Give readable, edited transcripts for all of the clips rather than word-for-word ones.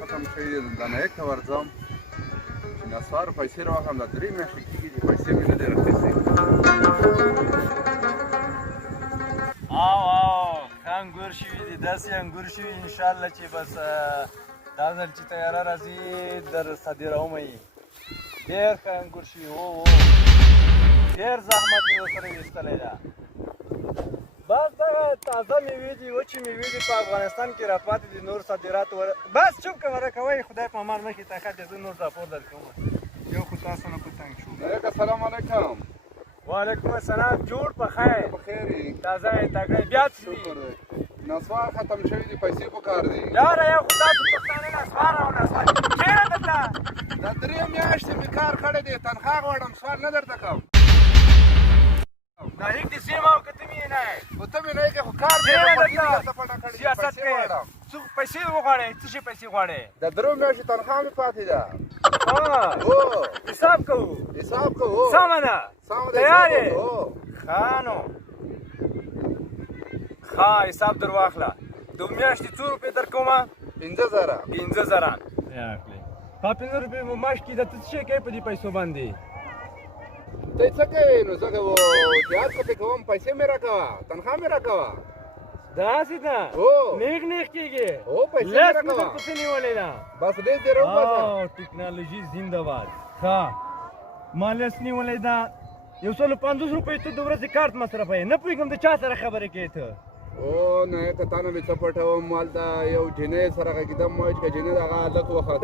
ختم شوي دي د نایک ته ورځم چې نسوار پیسې راواخلم دا 3 میاشتې کېږي چې پیسې مې نه دي راخیستې. ښه انګور شوي دي داسې انګور شوي انشاءالله چې بس دا ځل چې تیاره راځي در صادرومه یې ډېر ښه انګور شوي ډېر زحمت مې ورسره ویستلی ده. بس دغه تازه میوې دي وچې میوې دي په افغانستان کې راپاتې دي نور صادرات بس چوپ کوه کوئ خدای په امان مخکې ته ښه دی زه نور راپور درکوم یو خو تاسو نه په تنګ شو. السلام علیکم. وعلیکم السلام. جوړ په خیر بخیر یې تازه یې تکړه بیا څه دي نسوار ختم شوي دي پیسې په کار دي یاره یو خو تاسو پښتانه نسوار او نسوار چېرې درته دا 3 میاشتې مې کار کړی دی تنخواه غواړم سوال نه درته کوم دا هیڅ دې سیمه او که ته مې نه یې خو ته مې نه یې خو کار دی سیاست کوې څو پیسې وغواړې څه شي پیسې غواړې د 3 میاشتې تنخواه مې پاتې ده حساب کوو حساب کوو سمه ده تیار یې ښه نو ښه حساب در واخله د میاشتې څو روپۍ در کومه 50,000 په 50 روپۍ معاش کې د ته څه شی کوې په دې پیسو باندې ته څه کوې نو زه جهاد خو پې کوم پیسې مې راکوه تنخواه مې راکوه داسې ده نیغ نیغ کېږي پیسې مې لس راکوه مې درپسې نیولې ده بس ډېر دې راوباسه ټکنالوژي زنده باد ښه ما لس نیولې ده 150 روپۍ ته د ورځې کارت مصرفوې نه پوهېږم د چا سره خبرې کوې ته نه که تا نه مې څه پټوم هلته یو جینۍ سره غږېدم ما وایي چې که جینۍ د هغه هلک وخت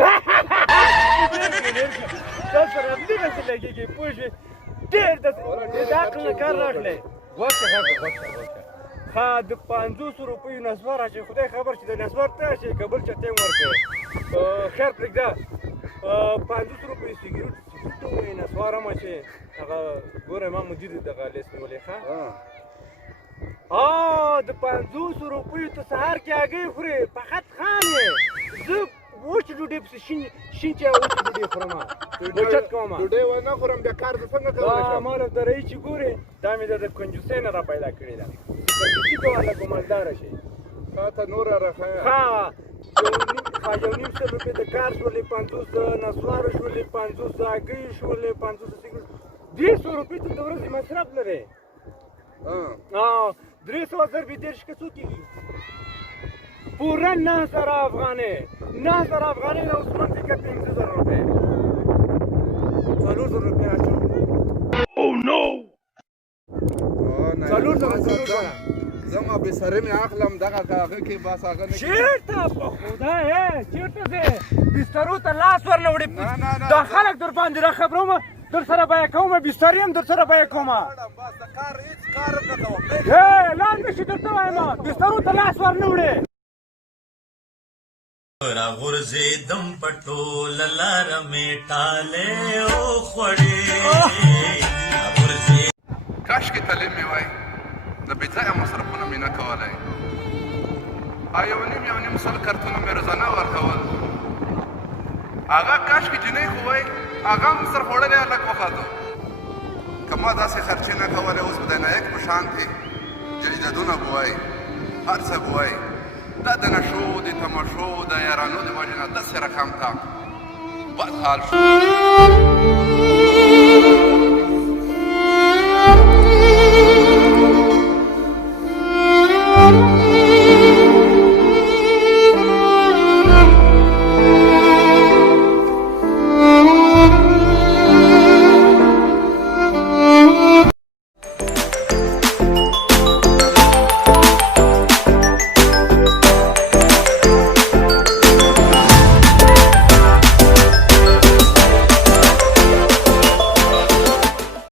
تا سره همدغسې لګېږي پوه شوې ډېر د عقل نه کار راخلی وکړه ښه د 500 روپیو نسوار اچوي خدای خبر چې د نسوار ته اچوي که بل چا ته یې ورکوې خیر پرېږده 500 روپیو سګرېټ ووایي نسوار هم اچوي هغه ګوره ما مدیر دغه لیست نیولې ښه د 500 روپیو ته سهار کې هګۍ خورې فقط خان یې زه وچ ډوډۍ پسې شین چای وچ ډوډۍ خورم بچت کوم ډوډۍ ونه خورم بیا کار زه څنګه کولی شم ما له درۍ چې ګورې دا مې د کنجوسۍ نه را پیدا کړې ده کنجوسي کوه لکه مالداره شي ته نوره راښیه یو نیم سل روپۍ د کار شولې 50 د نسوارو شولې 50 د هګیو شولې 50 د سګرټ 200 روپۍ ته د ورځې مصرف لرې 300 ضرب 30 که څو کېږي پوره 9000 افغانۍ 9000 افغانۍ د عثمان فکر 15000 روپۍ 400 روپۍ اچوم زما بېسرې مې اخلم دغه هغه کې بس هغه نه چېرته په خدای چېرته ځې بسترو ته لاس ور نه وړې دا خلک در باندې را خبرومه در سره به یې کومه بسترې هم در سره به یې کومه بس د کار هېڅ کار هم نه کوم لاندې شي درته وایم بسترو ته لاس ور نه وړې راغورځېدم په ټوله لاره مې ټالې وخوړې کاشکې تعلیم مې وای د بې ځایه مصرفونه مې نه کولی یو نیم سل کارتونه مې روزانه ورکول هغه کاشکې جنۍ خو وای هغه هم سر خوړلی هلک وخاتو که ما داسې خرچې نه کولې اوس به د نایک په شانتې جایدادونه به وای هر څه به وای دا د نشو د تماشو د یارانو د وجې نه داسې رقم ته بد حال شو